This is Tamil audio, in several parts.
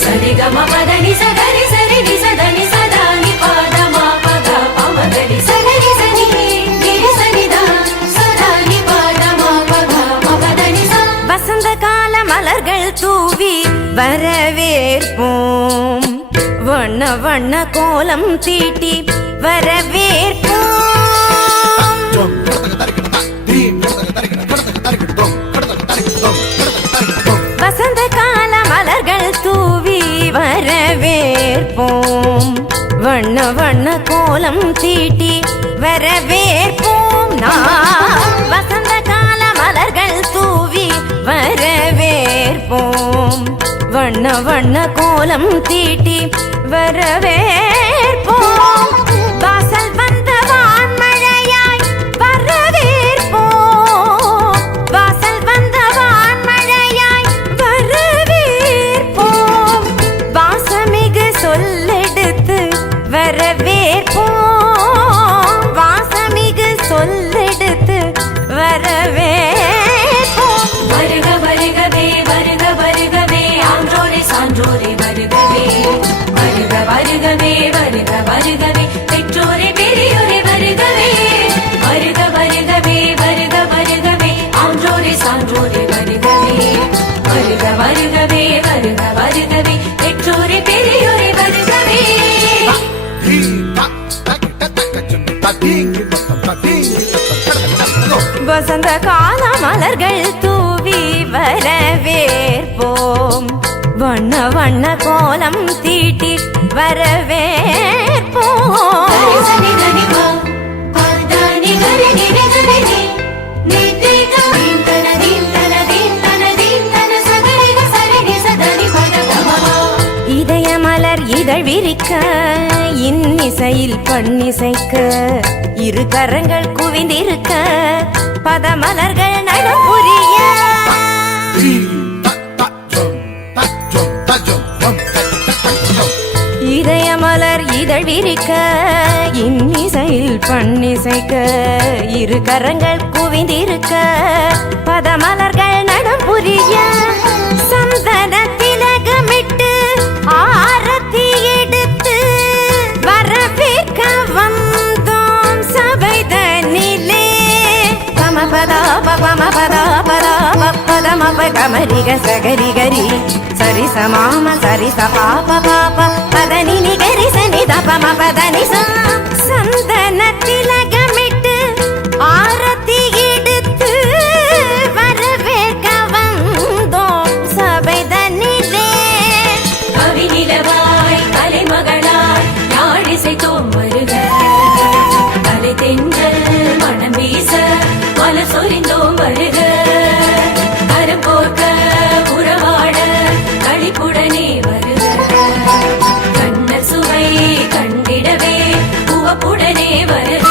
சரிகம பதனி சகரி சரி நிசதனி சதானி பாதமா பத பமகரி சகரி சனி கிரி சனிதா சதானி பாதமா பத மபதனி ச. வசந்த கால மலர்கள் தூவி வரவேற்போம், வண்ண வண்ண கோலம் தீட்டி வரவேற்போம். வசந்த கால மலர்கள் தூவி வரவேற்போம், வண்ண வண்ண கோலம் தீட்டி வரவேற்போம். வசந்த கால மலர்கள் தூவி வரவேற்போம், வண்ண வண்ண கோலம் தீட்டி வரவேற்போம். வாசல் வந்த வான்மழையாய் வரவேற்போம், வாசல் வந்த வான்மழையாய் வரவேற்போம். வாசமிகு சொல்லெடுத்து வரவேற்போம், வாசமிகு சொல்லெடுத்து வரவேற்போம். வருக வருகவே வருக வருகவே ஆன்றோரே சான்றோரே வருகவே, வருக வருகவே வருக வருகவே பெற்றோரே பெரியோரே வருகவே, வருக வருகவே வருக வருகவே ஆன்றோரே சான்றோரே வருகவே, வருக வருகவே வருக வருகவே பெற்றோரே பெரியோரே வருகவே. வசந்த கால மலர்கள் தூவி வரவேற்போம், வண்ண வண்ண கோலம் தீட்டி வரவேற்போம். இதய மலர் இதழ் விரிக்க, இன்னிசையில் பண்ணிசைக்க, இரு கரங்கள் குவிந்திருக்க, பதமலர்கள் நடப்புரிய. இதய மலர் இதழ் விரிக்க, இன்னிசையில் பண்ணிசைக்க, இரு கரங்கள் குவிந்திருக்க, பதமலர்கள் நடப்புரிய. சந்தன திலகமிட்டு ஆரத்தி எடுத்து வரவேற்க வந்தோம் சபைதனிலே. பமபதா பமபதா பதா பதமப கமரிக சகரிகரி சரி சமாம சரி சபாப பாப பதனி நிகரி சனி தபம பதனி ச. சந்தன திலகமிட்டு ஆரத்தி எடுத்து வரவேற்க வந்தோம் சபைதனிலே. கவிநிலவாய் கலைமகளாய் யாழிசைத்தோம் வருக, கலை தென்றல் மனம் வீச மலர் சொரிந்தோம் வருக, கரம் கோர்க்க உறவாட களிப்புடனே வருக, கண்ணர் சுவை கண்டிடவே உவப்புடனே வருக.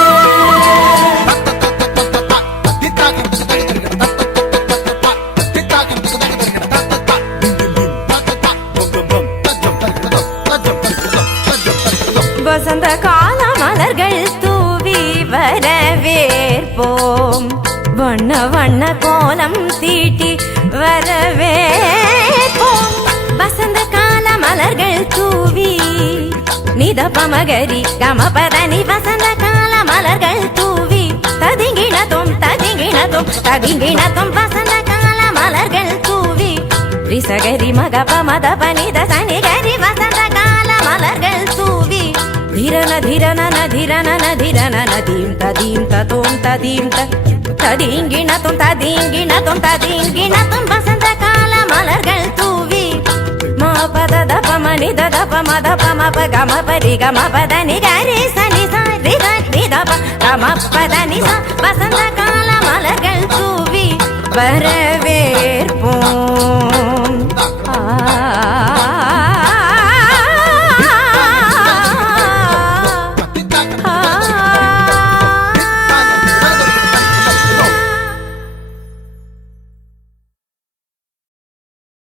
வசந்த கால மலர்கள் தூவி வரவேற்போம், வண்ண வண்ண கோலம் தீட்டி வரவேற்போம். வசந்த கால மலர்கள் தூவி நிதபமகரி கமபதனி. வசந்த கால மலர்கள் தூவி ததிங்கிணதும் ததிங்கிணதும் ததிங்கிணதும். வசந்த கால மலர்கள் தூவி ரிசகரி மகப மதப நித சனிகரி. வசந்த கால மலர்கள் தூவி धिरन धिरन नधिरन नधिरन नदीं तदीं ततों तदीं तदींगिणतुं तदींगिणतुं तदींगिणतुं. வசந்த கால மலர்கள் தூவி மா பத தப மனி தப மத பம கம பரி கம பதனி கரி சனி சரி கரி தப கம பதனி ச. வசந்த கால மலர்கள் தூவி வரவேற்போம்.